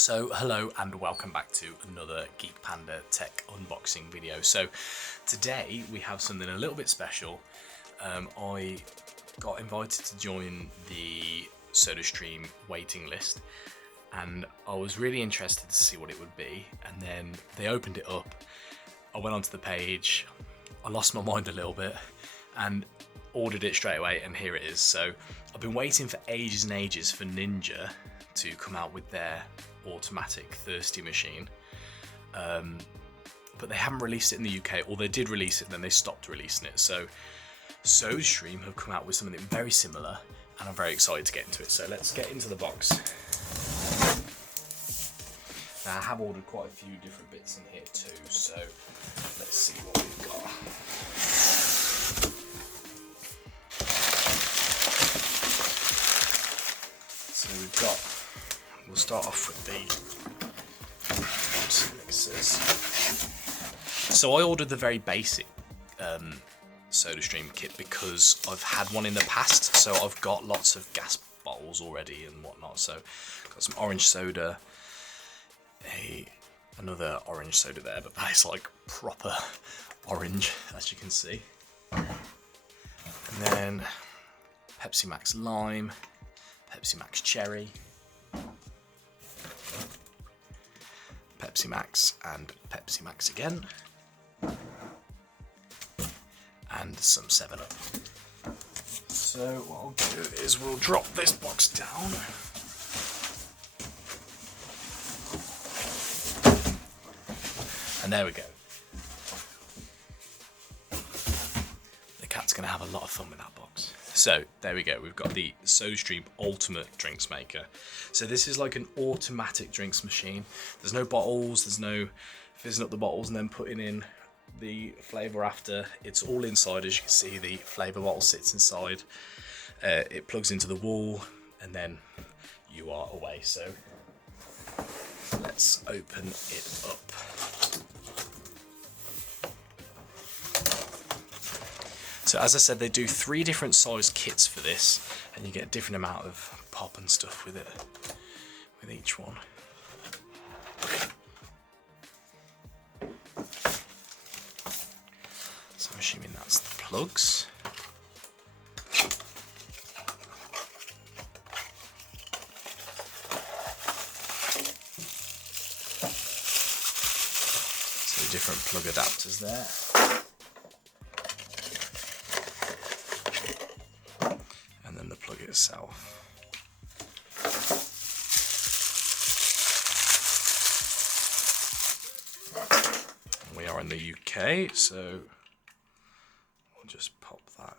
So hello and welcome back to another Geek Panda tech unboxing video. So today we have something a little bit special. I got invited to join the SodaStream waiting list and I was really interested to see what it would be, and then they opened it up. I went onto the page, I lost my mind a little bit and ordered it straight away, and here it is. So I've been waiting for ages and ages for Ninja to come out with their automatic thirsty machine, but they haven't released it in the UK, or they did release it and then they stopped releasing it. So SodaStream have come out with something very similar and I'm very excited to get into it. So let's get into the box. Now I have ordered quite a few different bits in here too, so let's see what we've got. So we'll start off with the mixers. So I ordered the very basic SodaStream kit because I've had one in the past, so I've got lots of gas bottles already and whatnot. So got some orange soda, another orange soda there, but that is like proper orange, as you can see. And then Pepsi Max Lime, Pepsi Max Cherry, Pepsi Max and Pepsi Max again, and some 7-Up. So what I'll do is we'll drop this box down. And there we go. The cat's going to have a lot of fun with that box. So there we go, we've got the SodaStream Ultimate Drinks Maker. So this is like an automatic drinks machine. There's no bottles, there's no fizzing up the bottles and then putting in the flavour after. It's all inside. As you can see, the flavour bottle sits inside. It plugs into the wall and then you are away. So let's open it up. So as I said, they do 3 different size kits for this, and you get a different amount of pop and stuff with it, with each one. So I'm assuming that's the plugs. So different plug adapters there. The plug itself. We are in the UK, so we'll just pop that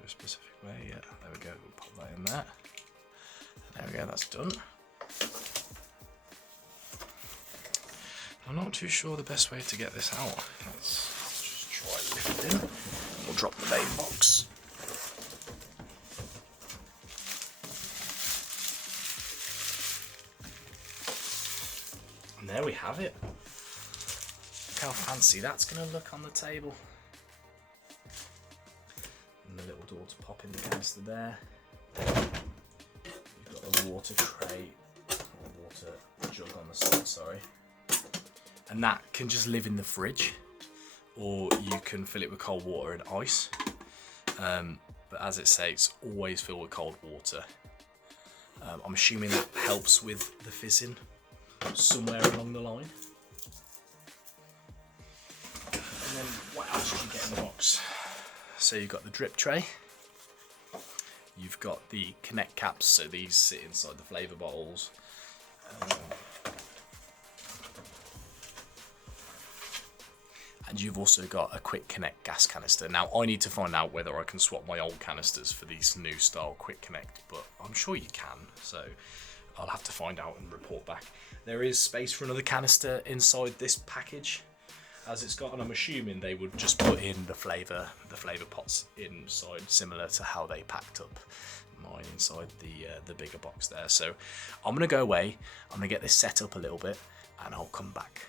to a specific way. Yeah, there we go. We'll pop that in there. There we go. That's done. I'm not too sure the best way to get this out. Let's just try lifting. We'll drop the main box. And there we have it. Look how fancy that's going to look on the table. And the little door to pop in the canister there. You've got a water tray, or water jug on the side, sorry. And that can just live in the fridge, or you can fill it with cold water and ice. But as it says, it's always filled with cold water. I'm assuming that helps with the fizzing somewhere along the line. And then what else did you get in the box? So you've got the drip tray, you've got the connect caps, so these sit inside the flavour bottles. And you've also got a quick connect gas canister. Now I need to find out whether I can swap my old canisters for these new style quick connect, but I'm sure you can, so I'll have to find out and report back. There is space for another canister inside this package, as it's got, and I'm assuming they would just put in the flavour pots inside, similar to how they packed up mine inside the bigger box there. So I'm gonna go away, I'm gonna get this set up a little bit, and I'll come back.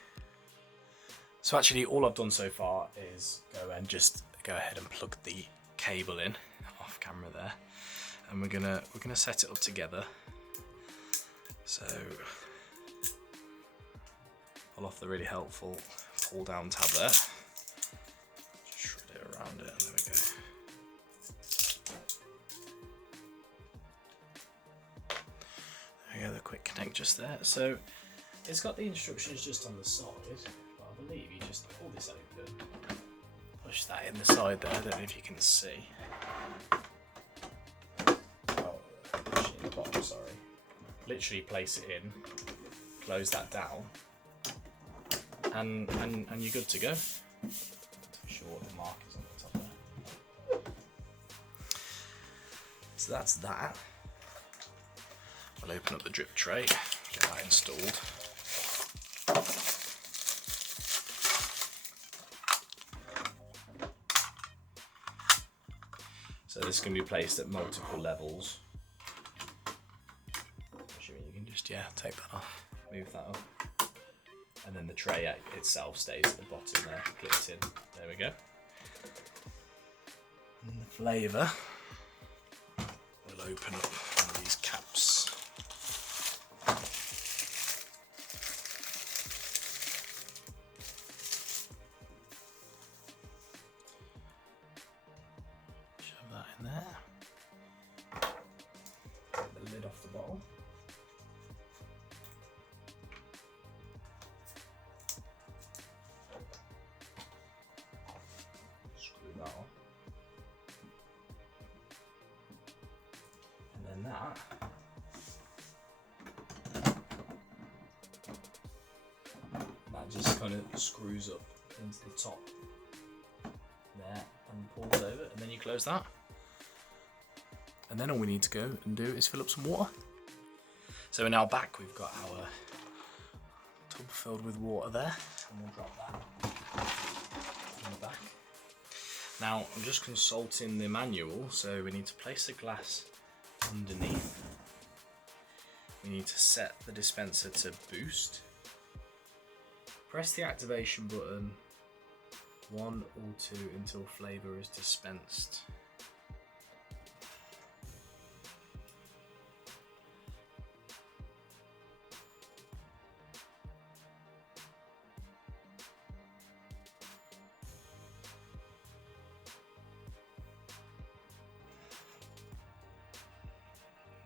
So actually, all I've done so far is go ahead and plug the cable in off camera there, and we're gonna set it up together. So pull off the really helpful pull down tab there. Just shred it around it, and there we go. There we go, the quick connect just there. So it's got the instructions just on the side, but I believe you just pull this open, push that in the side there. I don't know if you can see. Oh, push it in the bottom, sorry. Literally place it in, close that down, and you're good to go. I'm sure what the mark is on the top there. So that's that. I'll open up the drip tray, get that installed. So this can be placed at multiple levels. You can just, take that off, move that up. And then the tray itself stays at the bottom there, clips in. There we go. And the flavour, we'll open up one of these caps. Shove that in there. Get the lid off the bottle. That just kind of screws up into the top there and pulls over, and then you close that. And then all we need to go and do is fill up some water. So in our back we've got our tub filled with water there, and we'll drop that in the back. Now I'm just consulting the manual, so we need to place a glass underneath. We need to set the dispenser to boost. Press the activation button 1 or 2 until flavour is dispensed.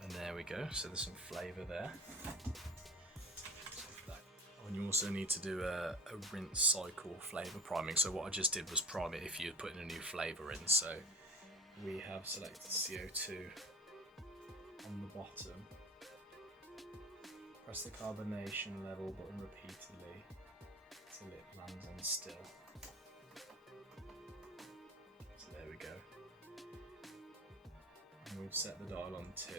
And there we go, so there's some flavour there. And you also need to do a rinse cycle flavour priming. So what I just did was prime it if you're putting a new flavour in. So we have selected CO2 on the bottom. Press the carbonation level button repeatedly until it lands on still. So there we go. And we've set the dial on 2.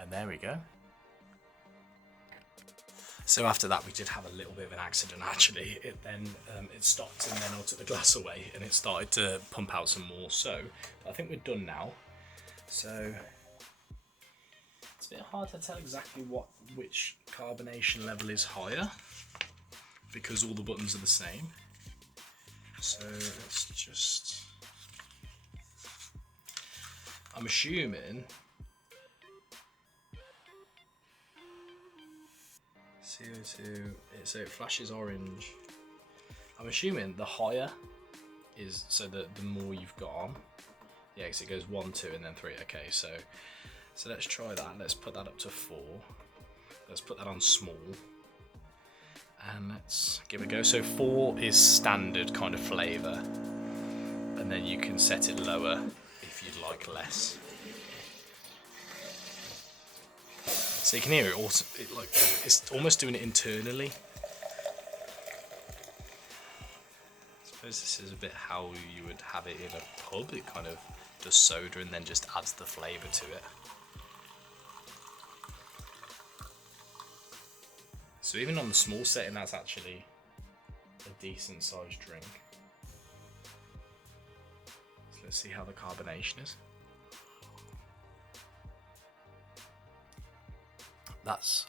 And there we go. So after that we did have a little bit of an accident actually. It then it stopped, and then I took the glass away and it started to pump out some more. So I think we're done now. So it's a bit hard to tell exactly which carbonation level is higher because all the buttons are the same. So let's just, I'm assuming CO2, so it flashes orange. I'm assuming the higher is, so the more you've got on. Yeah, because it goes 1, 2 and then 3. Okay, so let's try that. Let's put that up to 4. Let's put that on small. And let's give it a go. So 4 is standard kind of flavour. And then you can set it lower if you'd like less. So you can hear it also, it's almost doing it internally. I suppose this is a bit how you would have it in a pub. It kind of does soda and then just adds the flavour to it. So even on the small setting, that's actually a decent sized drink. So let's see how the carbonation is. that's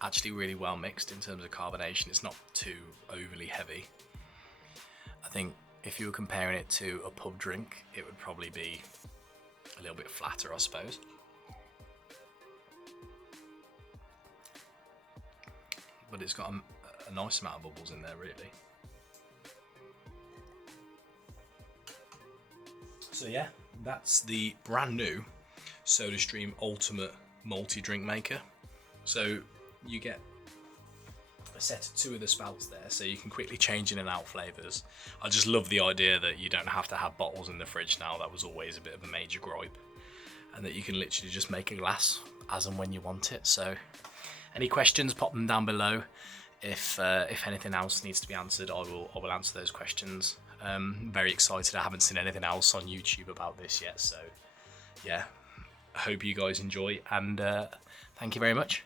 actually really well mixed in terms of carbonation. It's not too overly heavy. I think if you were comparing it to a pub drink, it would probably be a little bit flatter, I suppose. But it's got a nice amount of bubbles in there, really. So yeah, that's the brand new SodaStream Ultimate Multi Drink maker. So you get a set of 2 of the spouts there, so you can quickly change in and out flavours. I just love the idea that you don't have to have bottles in the fridge now. That was always a bit of a major gripe. And that you can literally just make a glass as and when you want it. So any questions, pop them down below. If anything else needs to be answered, I will answer those questions. Very excited. I haven't seen anything else on YouTube about this yet. So yeah, I hope you guys enjoy, and thank you very much.